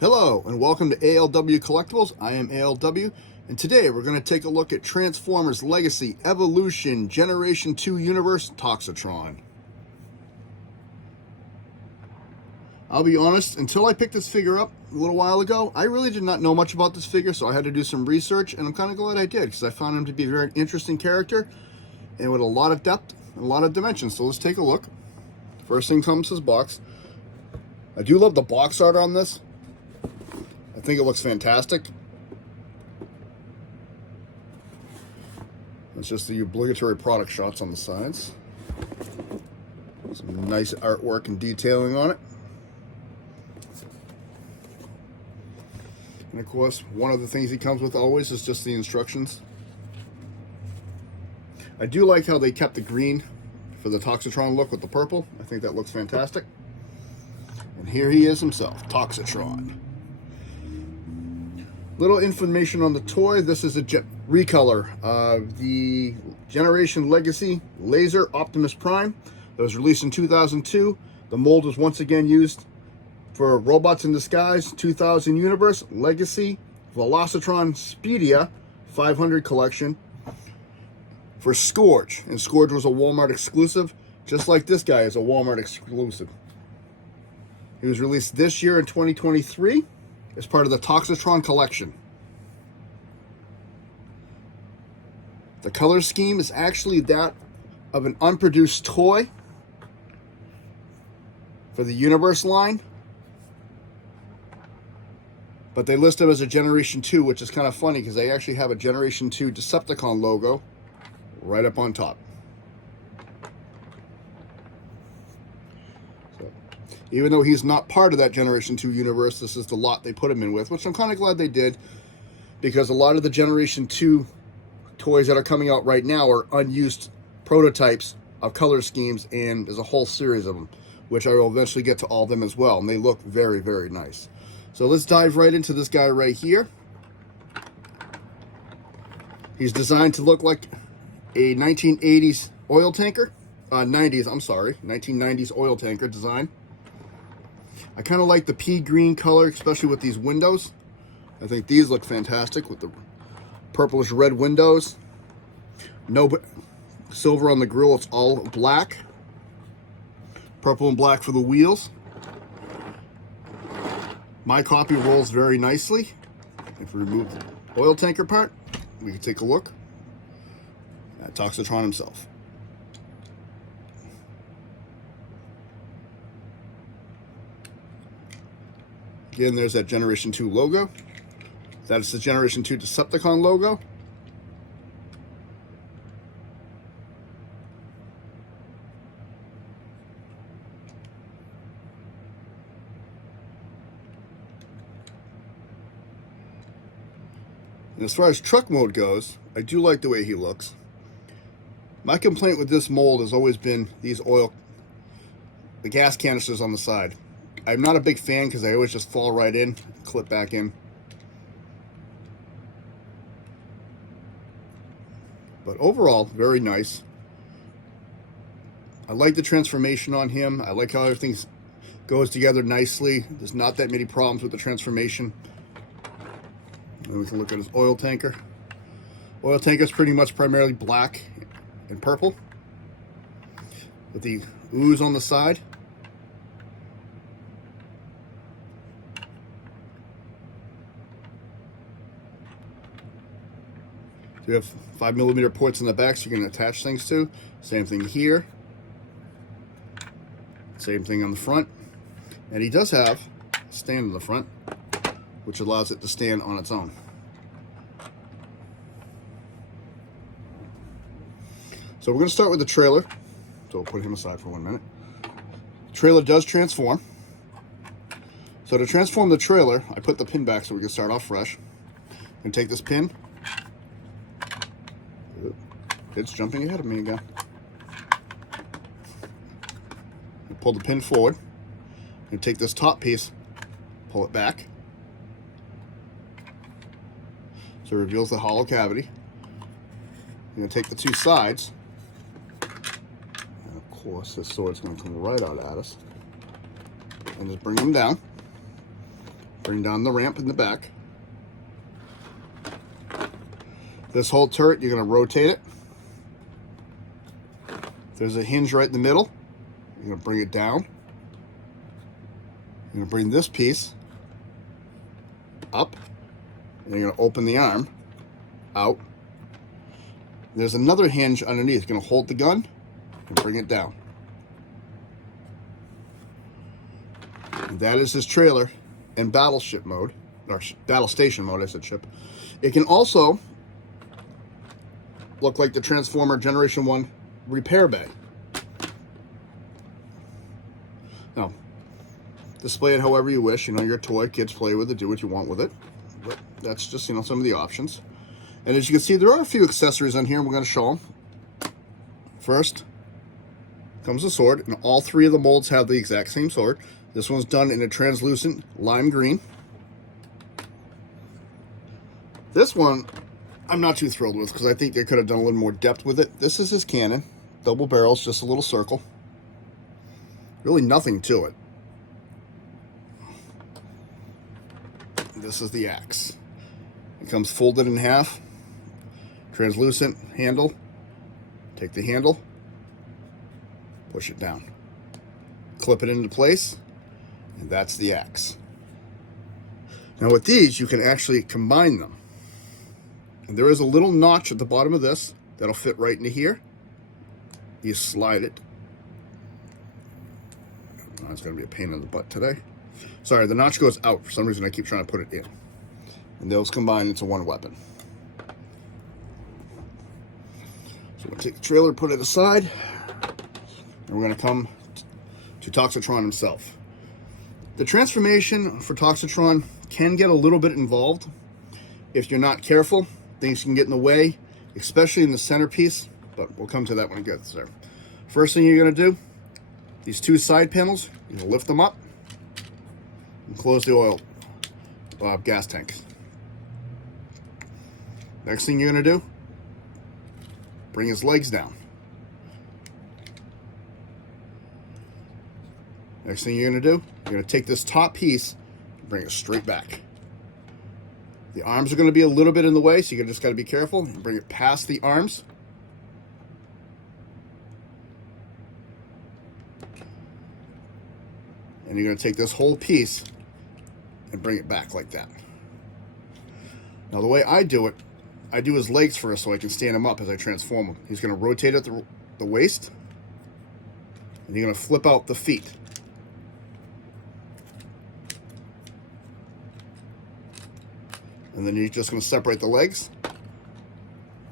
Hello and welcome to ALW Collectibles. I am ALW, and today we're going to take a look at Transformers Legacy Evolution Generation 2 Universe Toxitron. I'll be honest, until I picked this figure up a little while ago, I really did not know much about this figure, so I had to do some research, and I'm kind of glad I did, because I found him to be a very interesting character, and with a lot of depth and a lot of dimensions. So let's take a look. First thing comes his box. I do love the box art on this. I think it looks fantastic. It's just the obligatory product shots on the sides. Some nice artwork and detailing on it. And of course, one of the things he comes with always is just the instructions. I do like how they kept the green for the Toxitron look with the purple. I think that looks fantastic. And here he is himself, Toxitron. Little information on the toy. This is a recolor of the Generation Legacy Laser Optimus Prime that was released in 2002. The mold was once again used for Robots in Disguise 2000 Universe Legacy Velocitron Speedia 500 collection for Scourge. And Scourge was a Walmart exclusive, just like this guy is a Walmart exclusive. He was released this year in 2023. as part of the Toxitron collection. The color scheme is actually that of an unproduced toy for the Universe line, but they list him as a Generation 2, which is kind of funny because they actually have a Generation 2 Decepticon logo right up on top. Even though he's not part of that Generation 2 universe, this is the lot they put him in with, which I'm kind of glad they did, because a lot of the Generation 2 toys that are coming out right now are unused prototypes of color schemes, and there's a whole series of them, which I will eventually get to all of them as well, and they look very, very nice. So let's dive right into this guy right here. He's designed to look like a 1980s oil tanker, 1990s oil tanker design. I kind of like the pea green color, especially with these windows. I think these look fantastic with the purplish red windows. No silver on the grill, it's all black. Purple and black for the wheels. My copy rolls very nicely. If we remove the oil tanker part, we can take a look at Toxitron himself. Again, there's that Generation 2 logo. That's the Generation 2 Decepticon logo. And as far as truck mode goes, I do like the way he looks. My complaint with this mold has always been the gas canisters on the side. I'm not a big fan because they always just fall right in, clip back in. But overall, very nice. I like the transformation on him. I like how everything goes together nicely. There's not that many problems with the transformation. And we can look at his oil tanker. Oil tanker is pretty much primarily black and purple, with the ooze on the side. We have 5mm ports in the back so you can attach things to. Same thing here. Same thing on the front. And he does have a stand in the front, which allows it to stand on its own. So we're going to start with the trailer. So we'll put him aside for 1 minute. The trailer does transform. So to transform the trailer, I put the pin back so we can start off fresh. And take this pin. It's jumping ahead of me again. Pull the pin forward. And take this top piece, pull it back. So it reveals the hollow cavity. You're going to take the two sides. And of course, this sword's going to come right out at us. And just bring them down. Bring down the ramp in the back. This whole turret, you're going to rotate it. There's a hinge right in the middle. You're going to bring it down. You're going to bring this piece up. And you're going to open the arm out. There's another hinge underneath. You're going to hold the gun and bring it down. And that is his trailer in battleship mode, or battle station mode, I said ship. It can also look like the Transformer Generation 1 repair bay. Now, display it however you wish. You know, your toy, kids play with it, do what you want with it. But that's just, you know, some of the options. And as you can see, there are a few accessories on here, and we're going to show them. First comes the sword, and all three of the molds have the exact same sword. This one's done in a translucent lime green. This one, I'm not too thrilled with because I think they could have done a little more depth with it. This is his cannon. Double barrels, just a little circle. Really nothing to it. This is the axe. It comes folded in half. Translucent handle. Take the handle. Push it down. Clip it into place. And that's the axe. Now with these, you can actually combine them. And there is a little notch at the bottom of this that'll fit right into here. You slide it. Oh, it's going to be a pain in the butt today. Sorry, the notch goes out. For some reason, I keep trying to put it in. And those combine into one weapon. So we're going to take the trailer, put it aside. And we're going to come to Toxitron himself. The transformation for Toxitron can get a little bit involved. If you're not careful, things can get in the way, especially in the centerpiece, but we'll come to that when it gets there. First thing you're going to do, these two side panels, you're going to lift them up and close the oil gas tanks. Next thing you're going to do, bring his legs down. Next thing you're going to do, you're going to take this top piece and bring it straight back. The arms are going to be a little bit in the way, so you just got to be careful and bring it past the arms. And you're going to take this whole piece and bring it back like that. Now the way I do it, I do his legs first so I can stand him up as I transform him. He's going to rotate at the waist, and you're going to flip out the feet. And then you're just going to separate the legs,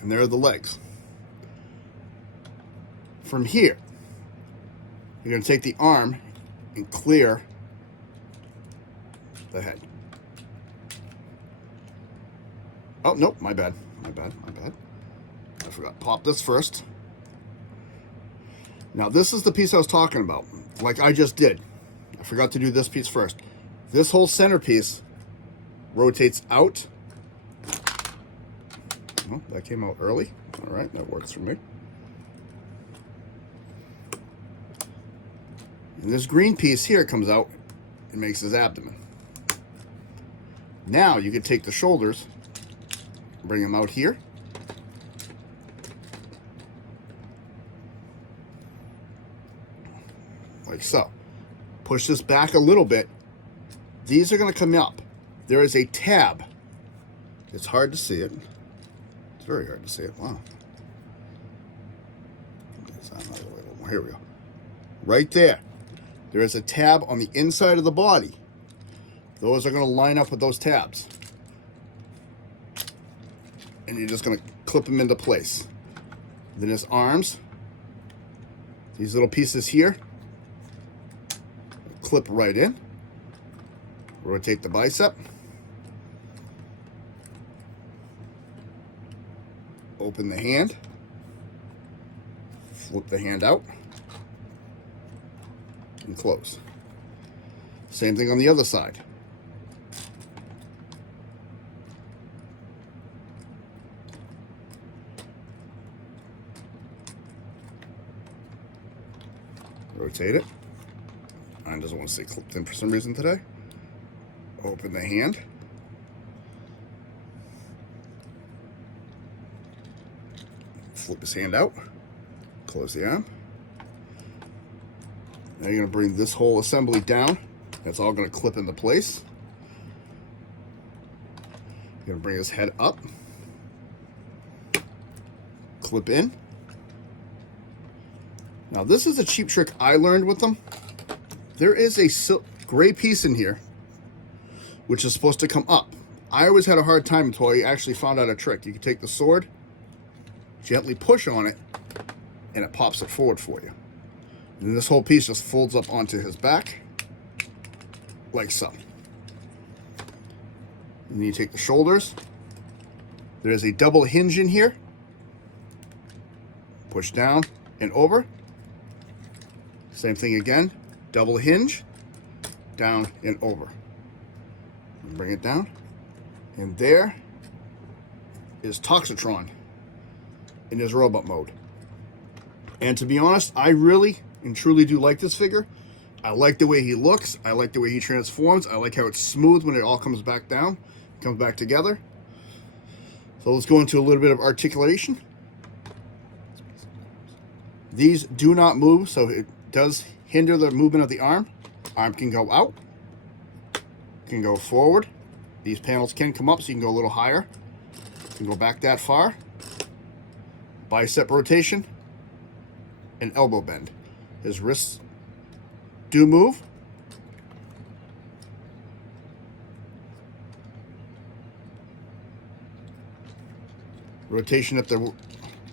and there are the legs. From here, you're going to take the arm and clear the head. Oh, nope, my bad. I forgot. Pop this first. Now, this is the piece I was talking about, like I just did. I forgot to do this piece first. This whole centerpiece rotates out. Oh, that came out early. All right, that works for me. And this green piece here comes out and makes his abdomen. Now you can take the shoulders, bring them out here. Like so. Push this back a little bit. These are going to come up. There is a tab. It's hard to see it. It's very hard to see it. Wow. Here we go. Right there. There is a tab on the inside of the body. Those are going to line up with those tabs. And you're just going to clip them into place. Then his arms. These little pieces here. Clip right in. Rotate the bicep. Open the hand. Flip the hand out. And close. Same thing on the other side. Rotate it. Mine doesn't want to stay clipped in for some reason today. Open the hand. Flip his hand out. Close the arm. Now you're going to bring this whole assembly down. That's all going to clip into place. You're going to bring his head up. Clip in. Now this is a cheap trick I learned with them. There is a gray piece in here which is supposed to come up. I always had a hard time until I actually found out a trick. You can take the sword, gently push on it, and it pops it forward for you. And then this whole piece just folds up onto his back, like so. And then you take the shoulders. There's a double hinge in here. Push down and over. Same thing again. Double hinge, down and over. Bring it down. And there is Toxitron in his robot mode. And to be honest, I really and truly do like this figure. I like the way he looks. I like the way he transforms. I like how it's smooth when it all comes back down, comes back together. So let's go into a little bit of articulation. These do not move, so it does hinder the movement of the arm. Arm can go out, can go forward. These panels can come up so you can go a little higher. You can go back that far. Bicep rotation and elbow bend. His wrists do move. Rotation at the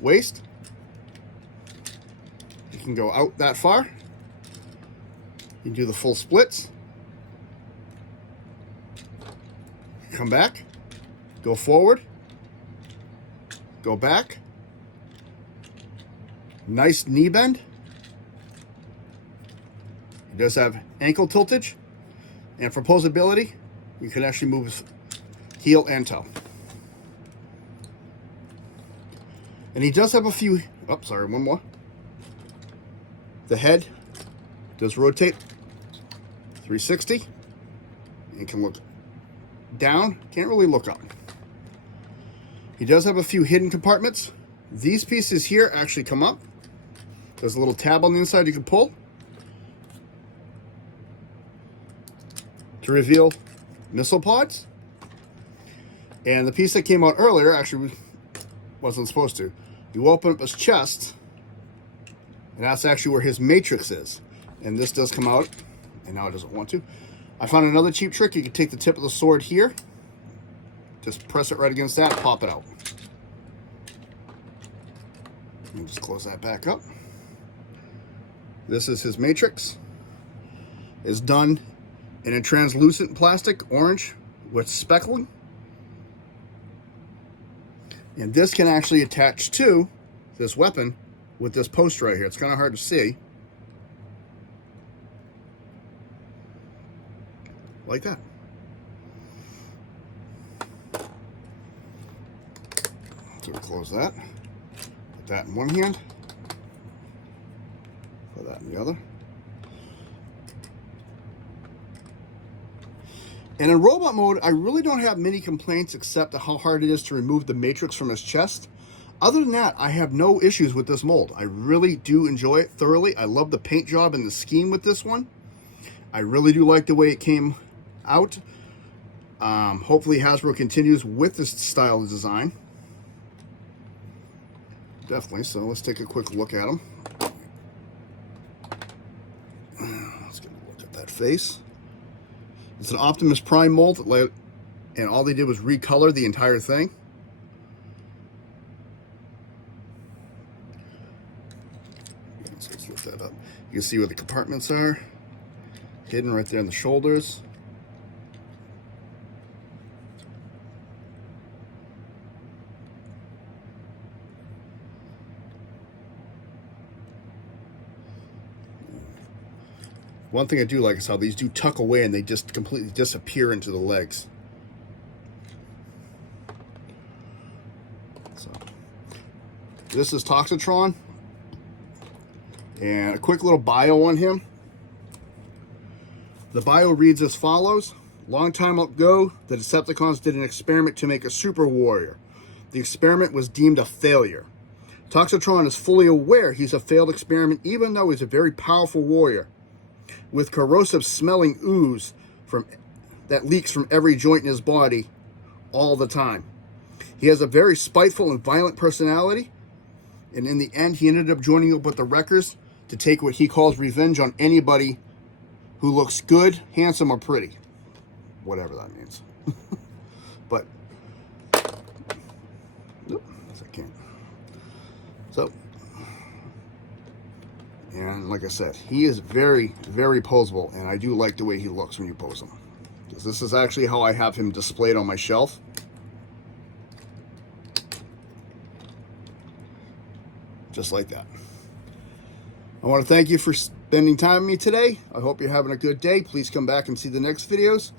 waist. You can go out that far. You can do the full splits. Come back. Go forward. Go back. Nice knee bend. It does have ankle tiltage. And for posability, you can actually move his heel and toe. And he does have a few, oh, sorry, one more. The head does rotate 360. You can look down, can't really look up. He does have a few hidden compartments. These pieces here actually come up. There's a little tab on the inside you can pull to reveal missile pods. And the piece that came out earlier actually wasn't supposed to. You open up his chest, and that's actually where his matrix is. And this does come out, and now it doesn't want to. I found another cheap trick. You can take the tip of the sword here, just press it right against that, pop it out. And just close that back up. This is his matrix. It's done in a translucent plastic, orange, with speckling. And this can actually attach to this weapon with this post right here. It's kind of hard to see. Like that. So we close that. Put that in one hand. Put that in the other. And in robot mode, I really don't have many complaints except how hard it is to remove the matrix from his chest. Other than that, I have no issues with this mold. I really do enjoy it thoroughly. I love the paint job and the scheme with this one. I really do like the way it came out. Hopefully Hasbro continues with this style of design. Definitely. So let's take a quick look at them. Let's get a look at that face. It's an Optimus Prime mold, and all they did was recolor the entire thing. So let's lift that up. You can see where the compartments are, hidden right there in the shoulders. One thing I do like is how these do tuck away and they just completely disappear into the legs. So, this is Toxitron. And a quick little bio on him. The bio reads as follows. Long time ago, the Decepticons did an experiment to make a super warrior. The experiment was deemed a failure. Toxitron is fully aware he's a failed experiment, even though he's a very powerful warrior with corrosive smelling ooze that leaks from every joint in his body all the time. He has a very spiteful and violent personality, and in the end, he ended up joining up with the Wreckers to take what he calls revenge on anybody who looks good, handsome, or pretty. Whatever that means. But, nope, I can't. So, and like I said, he is very, very poseable, and I do like the way he looks when you pose him. Because this is actually how I have him displayed on my shelf. Just like that. I want to thank you for spending time with me today. I hope you're having a good day. Please come back and see the next videos.